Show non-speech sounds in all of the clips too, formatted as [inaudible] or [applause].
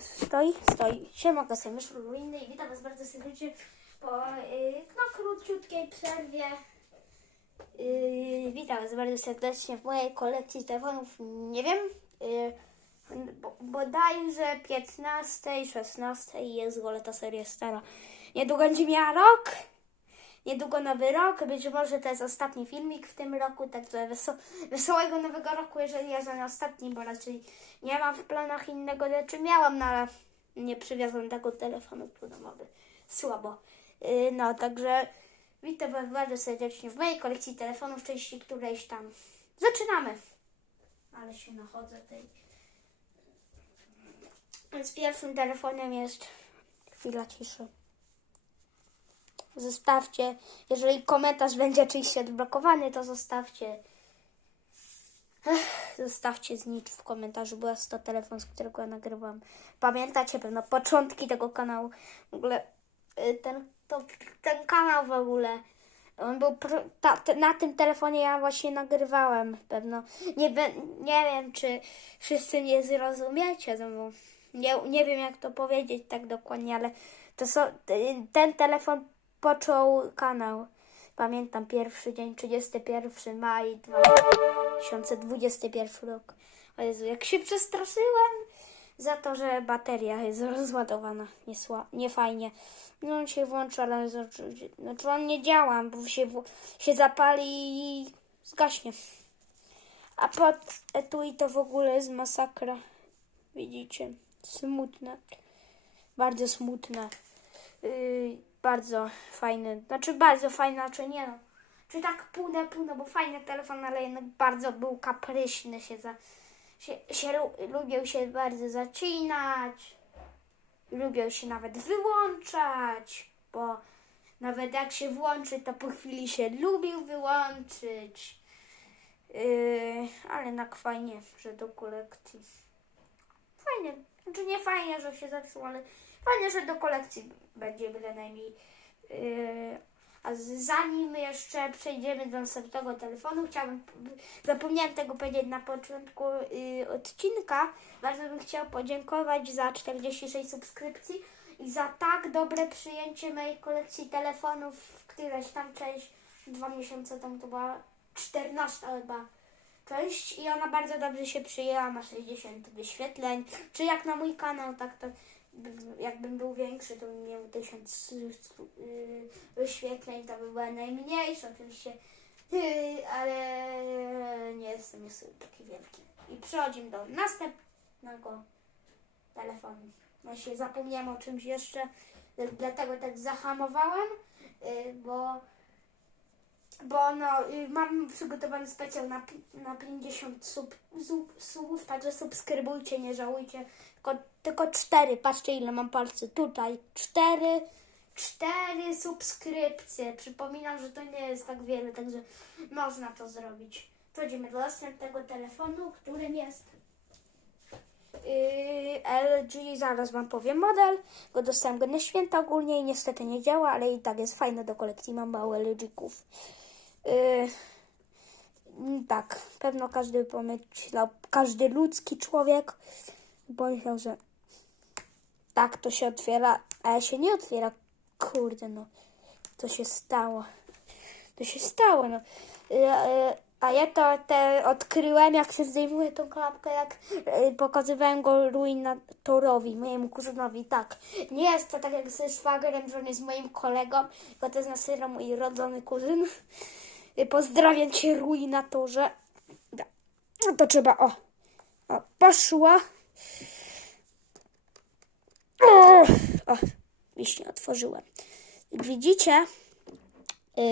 stoi, stoi. Siema, Kasem, już ruiny i witam was bardzo serdecznie po yy, no, króciutkiej przerwie. Yy, witam was bardzo serdecznie w mojej kolekcji telefonów. Nie wiem, yy, bo, bodajże 15, 16 jest ogóle ta seria stara. Niedługo będzie miała rok. Niedługo nowy rok, być może to jest ostatni filmik w tym roku, także weso wesołego nowego roku, jeżeli jest on ostatni, bo raczej nie mam w planach innego rzeczy. Miałam, no ale nie przywiozłam tego telefonu domowy. Słabo. Yy, no, także witam Was bardzo serdecznie w mojej kolekcji telefonów, części którejś tam. Zaczynamy! Ale się nachodzę tej. Więc pierwszym telefonem jest chwila ciszy. Zostawcie, jeżeli komentarz będzie oczywiście odblokowany, to zostawcie. Ech, zostawcie znicz w komentarzu, bo jest to telefon, z którego ja nagrywam. Pamiętacie pewno początki tego kanału. W ogóle y, ten, to, ten kanał w ogóle. On był pr- ta, na tym telefonie ja właśnie nagrywałem pewno. Nie, nie wiem, czy wszyscy nie zrozumiecie, no bo nie, nie wiem jak to powiedzieć tak dokładnie, ale to są, y, ten telefon począł kanał. Pamiętam pierwszy dzień, 31 maj 2021 rok. O Jezu, jak się przestraszyłem za to, że bateria jest rozładowana. Nie, sła, nie fajnie. No on się włączy, ale znaczy on nie działa, bo się, się zapali i zgaśnie. A pod etui to w ogóle jest masakra. Widzicie? Smutne. Bardzo smutne. Yy, bardzo fajny. Znaczy bardzo fajny, znaczy nie no. Czy tak pół na pół, no bo fajny telefon, ale jednak bardzo był kapryśny. Się, za, się, się lu, lubił się bardzo zacinać. Lubił się nawet wyłączać, bo nawet jak się włączy, to po chwili się lubił wyłączyć. Yy, ale jednak fajnie, że do kolekcji. Fajnie. Znaczy nie fajnie, że się zepsuł, ale fajnie, że do kolekcji będzie bynajmniej. Yy, a zanim jeszcze przejdziemy do następnego telefonu, chciałabym, zapomniałem tego powiedzieć na początku yy, odcinka, bardzo bym chciał podziękować za 46 subskrypcji i za tak dobre przyjęcie mojej kolekcji telefonów, któreś tam część, dwa miesiące temu to była 14 chyba część i ona bardzo dobrze się przyjęła, ma 60 wyświetleń, czy jak na mój kanał, tak to jakbym był większy, to bym miał 1000 y, y, wyświetleń, to by była najmniejsza oczywiście, y, ale nie jestem jeszcze taki wielki. I przechodzimy do następnego telefonu. Właśnie zapomniałem o czymś jeszcze, dlatego tak zahamowałem, y, bo bo no, y, mam przygotowany specjal na, na 50 sub, sub, subów, także subskrybujcie, nie żałujcie. Tylko, tylko 4, patrzcie ile mam palcy tutaj. 4, 4 subskrypcje. Przypominam, że to nie jest tak wiele, także można to zrobić. Przechodzimy do następnego telefonu, którym jest Yy, LG, zaraz Wam powiem model, go dostałem go na święta ogólnie i niestety nie działa, ale i tak jest fajny do kolekcji, mam mało LG-ków. Yy, tak, pewno każdy pomyślał, każdy ludzki człowiek pomyślał, że tak to się otwiera, ale się nie otwiera. Kurde no, co się stało? To się stało, no. Yy, a ja to te odkryłem, jak się zdejmuje tą klapkę, jak yy, pokazywałem go ruinatorowi, mojemu kuzynowi. Tak, nie jest to tak jak ze szwagrem, że on jest moim kolegą, tylko to jest na serio mój rodzony kuzyn. Yy, Pozdrawiam cię, ruinatorze. No to trzeba, o, o, poszła. O, o wiśnie otworzyłem. Jak widzicie, yy,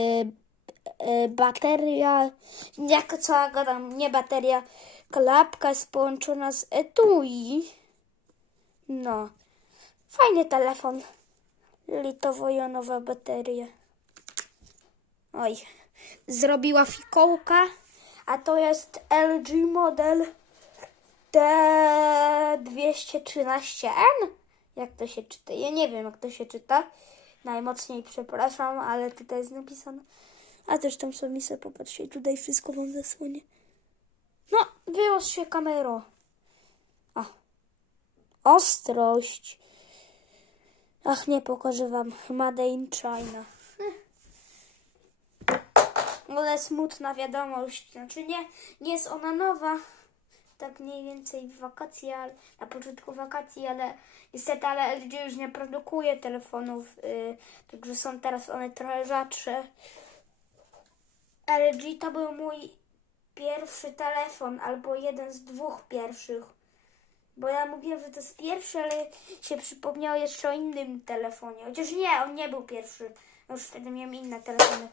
yy, bateria, jak co gadam, nie bateria, klapka jest połączona z etui. No, fajny telefon. Litowo-jonowa bateria. Oj, zrobiła fikołka, a to jest LG model T213N. Jak to się czyta? Ja nie wiem, jak to się czyta. Najmocniej przepraszam, ale tutaj jest napisane. A zresztą sami sobie popatrzcie, tutaj wszystko wam zasłonię. No, wyłącz się kamero. O. Ostrość. Ach, nie pokażę wam. Made in China. Ale smutna wiadomość. Znaczy nie, nie jest ona nowa. Tak mniej więcej w wakacje, na początku wakacji, ale niestety ale LG już nie produkuje telefonów, yy, także są teraz one trochę rzadsze. LG to był mój pierwszy telefon, albo jeden z dwóch pierwszych. Bo ja mówiłem, że to jest pierwszy, ale się przypomniało jeszcze o innym telefonie. Chociaż nie, on nie był pierwszy. Już wtedy miałem inne telefony.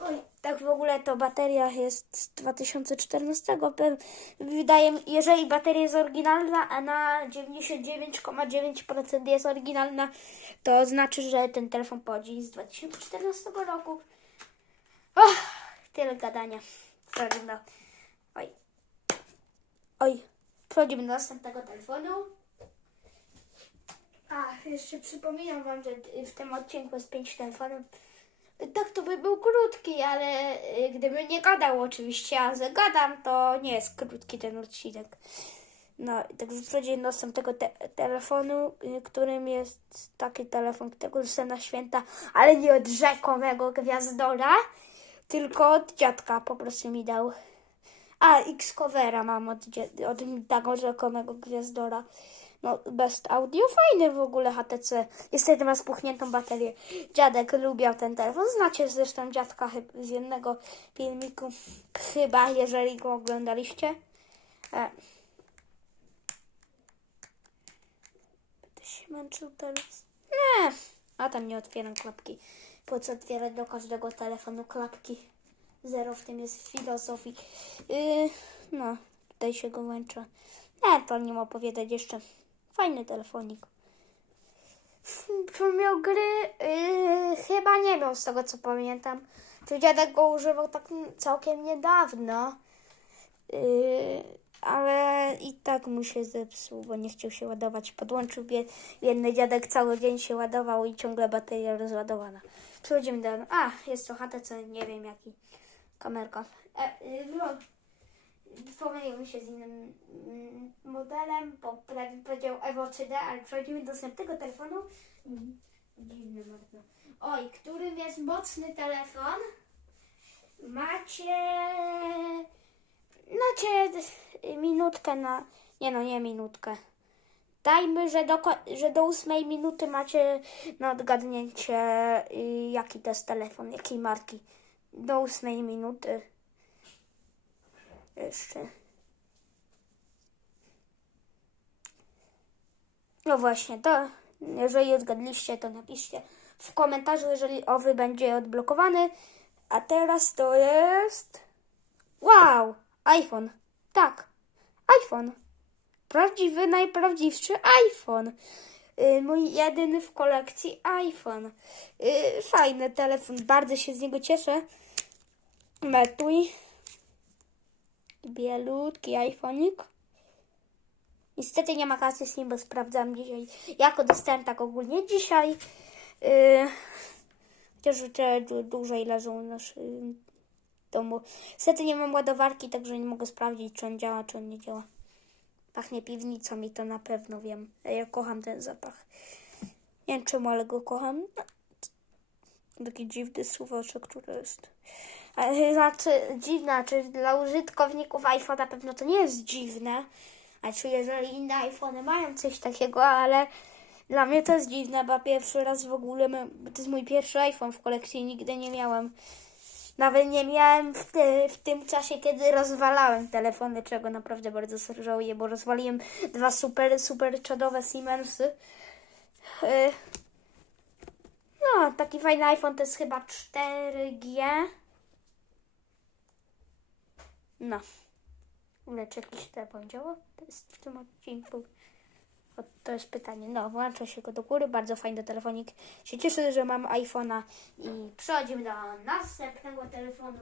Oj, tak w ogóle to bateria jest z 2014. Pe- Wydaje mi, jeżeli bateria jest oryginalna, a na 99,9% jest oryginalna, to znaczy, że ten telefon pochodzi z 2014 roku. Tyle gadania. Sorry, no. Oj. Oj. Przechodzimy do następnego telefonu. A, jeszcze przypominam Wam, że w tym odcinku jest 5 telefonów. Tak to by był krótki, ale y, gdybym nie gadał oczywiście, a zagadam, to nie jest krótki ten odcinek. No, także przechodzimy do następnego te telefonu, y, którym jest taki telefon, którego dostałem na święta, ale nie od rzekomego gwiazdora, tylko od dziadka po prostu mi dał. A, X-Covera mam od, od tego rzekomego gwiazdora. No, best audio, fajny w ogóle HTC. Niestety ma spuchniętą baterię. Dziadek lubiał ten telefon. Znacie zresztą dziadka z jednego filmiku. Chyba, jeżeli go oglądaliście. E. Będę się męczył teraz. Nie, a tam nie otwieram klapki. Po co otwierać do każdego telefonu klapki? Zero w tym jest w filozofii. Yy, no, tutaj się go męczę. Nie, to nie ma opowiadać jeszcze. Fajny telefonik. Czy miał gry? Yy, chyba nie miał z tego co pamiętam. Czy dziadek go używał tak całkiem niedawno. Yy, ale i tak mu się zepsuł, bo nie chciał się ładować. Podłączył bie- biedny dziadek cały dzień się ładował i ciągle bateria rozładowana. Przechodzimy do... A, jest to HTC, nie wiem jaki. Kamerka. E, yy, no, się z innym mm, modelem, bo powiedział Evo 3D, ale przechodzimy do następnego telefonu. Dziwny bardzo. Oj, którym jest mocny telefon? Macie... Macie minutkę na... Nie no, nie minutkę. Dajmy, że do, że do ósmej minuty macie na odgadnięcie, y, jaki to jest telefon, jakiej marki. Do ósmej minuty. Jeszcze. No właśnie, to jeżeli odgadliście, to napiszcie w komentarzu, jeżeli owy będzie odblokowany. A teraz to jest... Wow! iPhone. Tak, iPhone. Prawdziwy, najprawdziwszy iPhone. Y, mój jedyny w kolekcji iPhone. Y, fajny telefon, bardzo się z niego cieszę. Metuj. Bielutki iPhone'ik. Niestety nie ma kasy z nim, bo sprawdzam dzisiaj. Jako dostałem tak ogólnie dzisiaj. Yy, chociaż te dłużej leżą w naszym domu. Niestety nie mam ładowarki, także nie mogę sprawdzić, czy on działa, czy on nie działa. Pachnie piwnicą i to na pewno wiem. Ja kocham ten zapach. Nie wiem czemu, ale go kocham. Taki dziwny słowoczek, który jest. Ale Znaczy, dziwne, znaczy dla użytkowników iPhone'a pewno to nie jest dziwne. Znaczy, jeżeli inne iPhony mają coś takiego, ale dla mnie to jest dziwne, bo pierwszy raz w ogóle, to jest mój pierwszy iPhone w kolekcji, nigdy nie miałem. Nawet nie miałem w, w tym czasie, kiedy rozwalałem telefony, czego naprawdę bardzo żałuję, bo rozwaliłem dwa super, super czadowe Siemensy. Yy. No, taki fajny iPhone to jest chyba 4G. No. Ale czy jakiś telefon działa? To jest w tym odcinku. O, to jest pytanie. No, włącza się go do góry. Bardzo fajny telefonik. Się cieszę, że mam iPhone'a. I przechodzimy do następnego telefonu,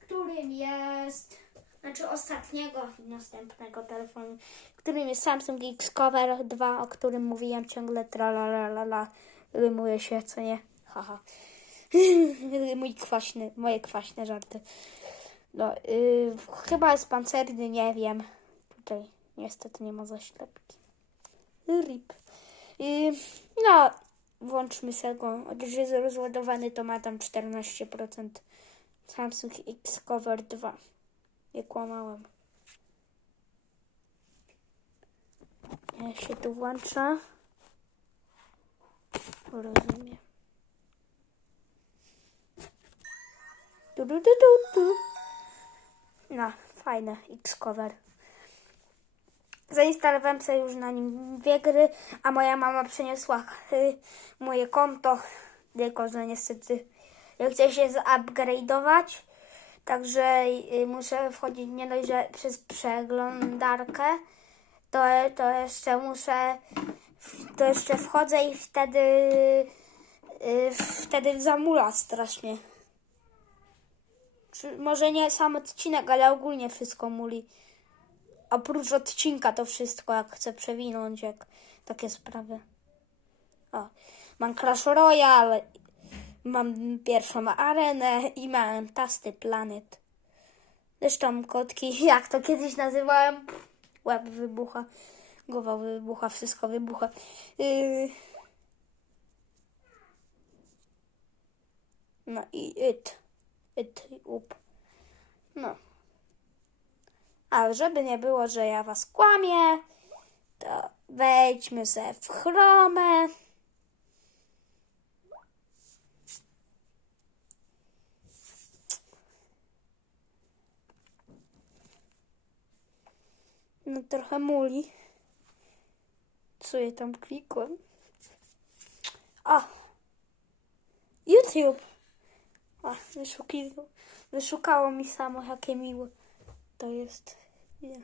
którym jest... Znaczy ostatniego i następnego telefonu, którym jest Samsung X-Cover 2, o którym mówiłem ciągle tralalala. Rymuje się, co nie? Haha. [laughs] Mój kwaśny, moje kwaśne żarty. No, yy, chyba jest pancerny, nie wiem. Tutaj niestety nie ma zaślepki. RIP. Y, no, włączmy sobie go. Jak już jest rozładowany, to ma tam 14%. Samsung X Cover 2. Nie kłamałem. Jak się tu włącza? Rozumiem. Du, du, du, du, du. No, fajne X-Cover. Zainstalowałem sobie już na nim dwie gry, a moja mama przeniosła y, moje konto, tylko że niestety ja chcę się zupgrade'ować, także y, muszę wchodzić nie dość, że przez przeglądarkę, to, to jeszcze muszę, to jeszcze wchodzę i wtedy, y, wtedy zamula strasznie. Czy może nie sam odcinek, ale ogólnie wszystko muli. Oprócz odcinka to wszystko, jak chcę przewinąć, jak takie sprawy. O, mam Clash Royale, mam pierwszą arenę i mam Tasty Planet. Zresztą kotki, [laughs] jak to kiedyś nazywałem, łeb wybucha, głowa wybucha, wszystko wybucha. Yy... No i it, it, up. No. A żeby nie było, że ja was kłamię, to wejdźmy se w chromę. No trochę muli. Co ja tam klikłem? O! YouTube! A, wyszukiwał. Wyszukało mi samo, jakie miłe to jest. Nie.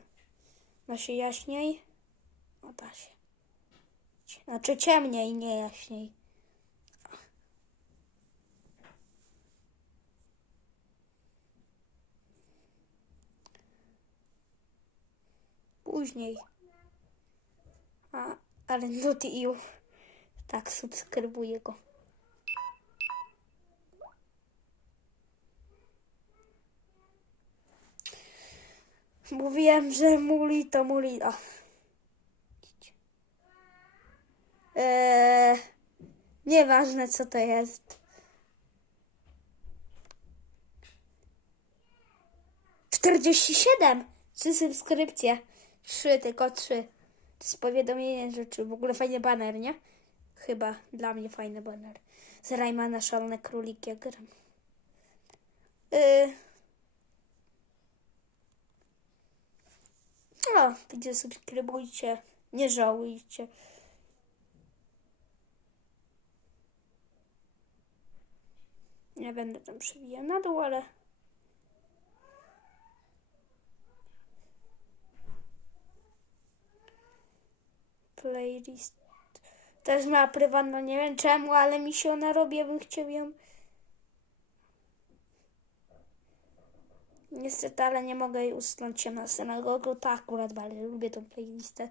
Da się jaśniej? O, da się. Znaczy ciemniej, nie jaśniej. Później. A, ale Nutiu. Tak, subskrybuję go. Mówiłem, że muli to muli. O. Eee, nieważne co to jest. Czterdzieści siedem! Trzy subskrypcje. Trzy, tylko trzy. To jest powiadomienie rzeczy. W ogóle fajny baner, nie? Chyba dla mnie fajny baner. Z Raymana Szalone Króliki jak gram. Yy. No, gdzie subskrybujcie, nie żałujcie. Nie będę tam przewijał na dół, ale... Playlist. Też miała prywatną, nie wiem czemu, ale mi się ona robi, ja bym chciał ją... Niestety, ale nie mogę jej usunąć ciemna synagogu. To akurat bardzo lubię tą playlistę.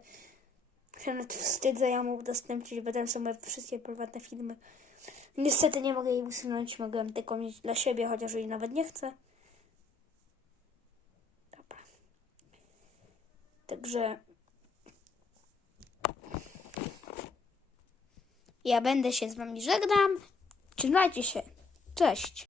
Się nawet wstydzę ją udostępnić, bo tam są moje wszystkie prywatne filmy. Niestety nie mogę jej usunąć, mogę ją tylko mieć dla siebie, chociaż jej nawet nie chcę. Dobra. Także ja będę się z wami żegnam. Trzymajcie się. Cześć.